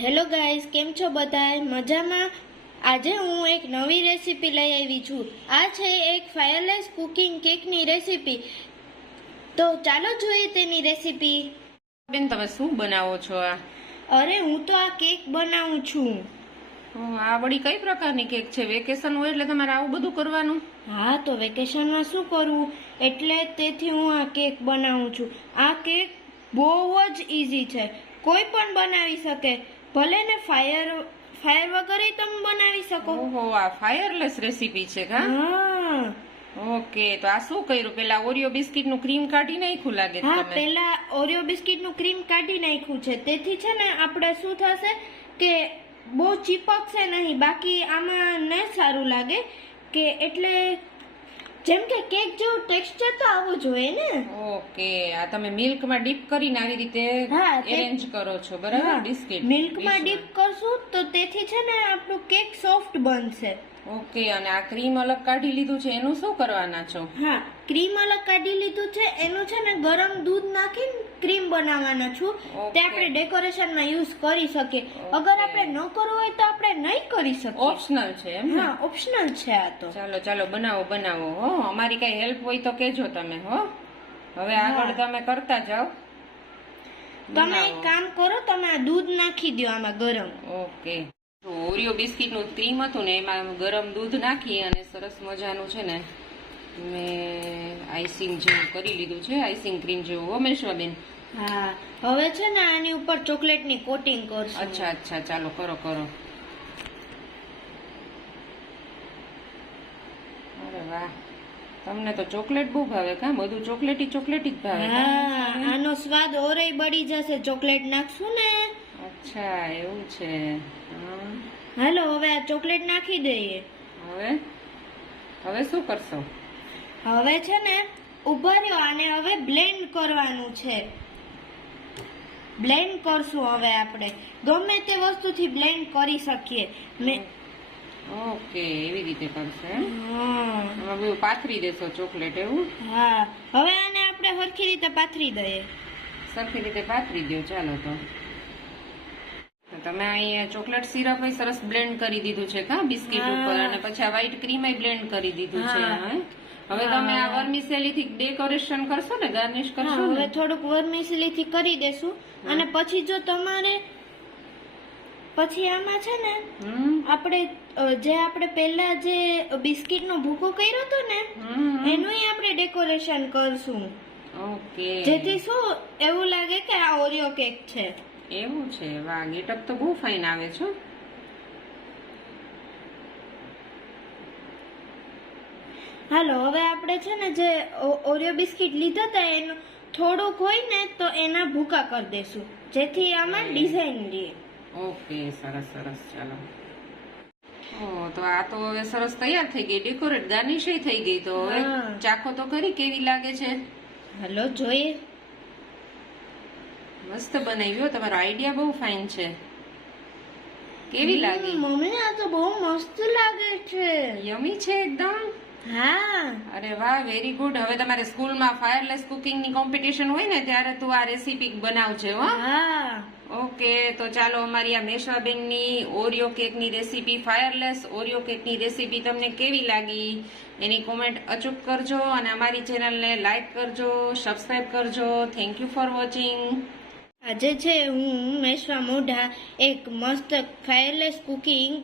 Hello guys, કેમ છો બધાય? મજામાં? આજે હું એક નવી રેસીપી લઈ આવી છું. આ છે એક ફાયરલેસ કુકિંગ કેકની રેસીપી. તો ચાલો જોઈએ તેની રેસીપી. બેન, તમે શું બનાવો છો? અરે, હું તો આ કેક બનાવું છું. આ વળી કઈ પ્રકારની કેક છે? વેકેશન હોય એટલે તમારે આવું બધું કરવાનું? હા, તો વેકેશનમાં શું કરવું એટલે તેથી હું આ કેક બનાવું છું. આ કેક બહુ જ ઈઝી છે, કોઈ પણ બનાવી શકે. ભલે ને ફાયર વગર તમે બનાવી શકો. ઓહો, આ ફાયરલેસ રેસીપી છે કા? હા. ઓકે, તો આ શું કર્યું? પેલા ઓરિયો બિસ્કિટ નું ક્રીમ કાઢી નાખ્યું લાગે હા, તમે? પેલા ઓરિયો બિસ્કિટ નું ક્રીમ કાઢી નાખ્યું છે. તેથી છે ને આપણે શું થશે કે બહુ ચીપકશે નહીં, બાકી આમાં ન સારું લાગે કે એટલે જેમ કે કેક જેવું ટેક્સચર તો આવવું જોઈએ ને. ઓકે, આ તમે મિલ્ક માં ડીપ કરીને આવી રીતે હા, એરેન્જ કરો છો, બરાબર? બિસ્કિટ મિલ્કમાં ડીપ કરશું તો તેથી છે ને આપણું કેક સોફ્ટ બનશે. ઓકે, અને આ ક્રીમ અલગ કાઢી લીધું છે, એનું શું કરવાના છો? હા, ક્રીમ અલગ કાઢી લીધું છે, એનું છે ને ગરમ દૂધ નાખીને ક્રીમ બનાવવાના છું. તે આપણે ડેકોરેશનમાં યુઝ કરી શકીએ. અગર આપણે ન કરવું હોય તો આપણે નહીં કરી શકીએ. ઓપ્શનલ છે એમ? હા, ઓપ્શનલ છે આ તો. ચાલો બનાવો હો. અમારી કઈ હેલ્પ હોય તો કેજો તમે હો. હવે આગળ તમે કરતા જાઓ. તમે એક કામ કરો, તમે આ દૂધ નાખી દો આમાં ગરમ. ઓકે, તો ઓરિયો બિસ્કિટ નું ક્રીમ હતું ને એમાં ગરમ દૂધ નાખી અને સરસ મજાનું છે ને મેં આઈસિંગ જેવું કરી લીધું છે, આઈસિંગ ક્રીમ જેવું. હો મેશ્વાબેન? હા, હવે છે ને આની ઉપર ચોકલેટની કોટિંગ કરશું. અચ્છા, ચાલો કરો. અરે વાહ, તમને તો ચોકલેટ બહુ ભાવે કા? બધું ચોકલેટી જ ભાવે. હા, આનો સ્વાદ ઓરેય બળી જશે ચોકલેટ નાખશું ને. અચ્છા, એવું છે. હાલો, હવે આ ચોકલેટ નાખી દઈએ. હવે શું કરશો? હવે છે ને ઉભા રહ્યો, આને હવે બ્લેન્ડ કરવાનું છે. બ્લેન્ડ કરશું. હવે આપણે ગમે તે વસ્તુથી બ્લેન્ડ કરી શકીએ. ઓકે, એવી રીતે કરશે. હા, હવે પાથરી દેશો ચોકલેટ, એવું? હા, હવે આને આપણે સરખી રીતે પાથરી દઈએ. સરખી રીતે પાથરી દો. ચાલો, તો તમે અહીંયા ચોકલેટ સિરપ સરસ બ્લેન્ડ કરી દીધું છે કા બિસ્કિટ ઉપર, અને પછી આ વ્હાઈટ ક્રીમ બ્લેન્ડ કરી દીધું છે. હવે તમે આ વર્મિસેલી થી ડેકોરેશન કરશો ને, ગાર્નિશ કરશો ને? હવે થોડુંક વર્મિસેલી થી કરી દેશું. અને પછી જો તમારે પછી આમાં છે ને આપણે પહેલા જે બિસ્કિટ નો ભૂકો કર્યો હતો ને એનું આપણે ડેકોરેશન કરશું. ઓકે, જેથી શું એવું લાગે કે આ ઓરિયો કેક છે. એવું છે? વાહ, ગેટઅપ તો બહુ ફાઇન આવે છે. હાલો, હવે આપણે છે ને જે ઓરિયો બિસ્કિટ લીધા હતા એનું થોડુંક હોય ને તો એના ભૂકા કરી દેશું, જેથી આમાં ડિઝાઇન રહે. ઓકે, સરસ. ચાલો. તો આ તો હવે સરસ તૈયાર થઈ ગઈ, ડેકોરેટ ગાર્નિશ થઈ ગઈ. તો હવે ચાખો તો ખરી કેવી લાગે છે. હાલો, જોઈએ. મસ્ત બનાવ્યો. તમારો આઈડિયા બહુ ફાઇન છે. કેવી લાગી મમ્મી? આ તો બહુ મસ્ત લાગે છે. યમી છે એકદમ. હા. અરે વાહ, વેરી ગુડ. હવે તમારે સ્કૂલમાં ફાયરલેસ કુકિંગ ની કોમ્પિટિશન હોય ને ત્યારે તું આ રેસીપી બનાવજે હો. હા. ઓકે, તો ચાલો, અમારી આ મેશ્વાબેન ની ઓરિયો કેક ની રેસીપી, ફાયરલેસ ઓરિયો કેક ની રેસીપી તમને કેવી લાગી એની કોમેન્ટ અચૂક કરજો, અને અમારી ચેનલને લાઈક કરજો, સબસ્ક્રાઇબ કરજો. Thank you for watching. આજે છે હું મેશ્વા મોઢા એક મસ્ત ફાયરલેસ કુકિંગ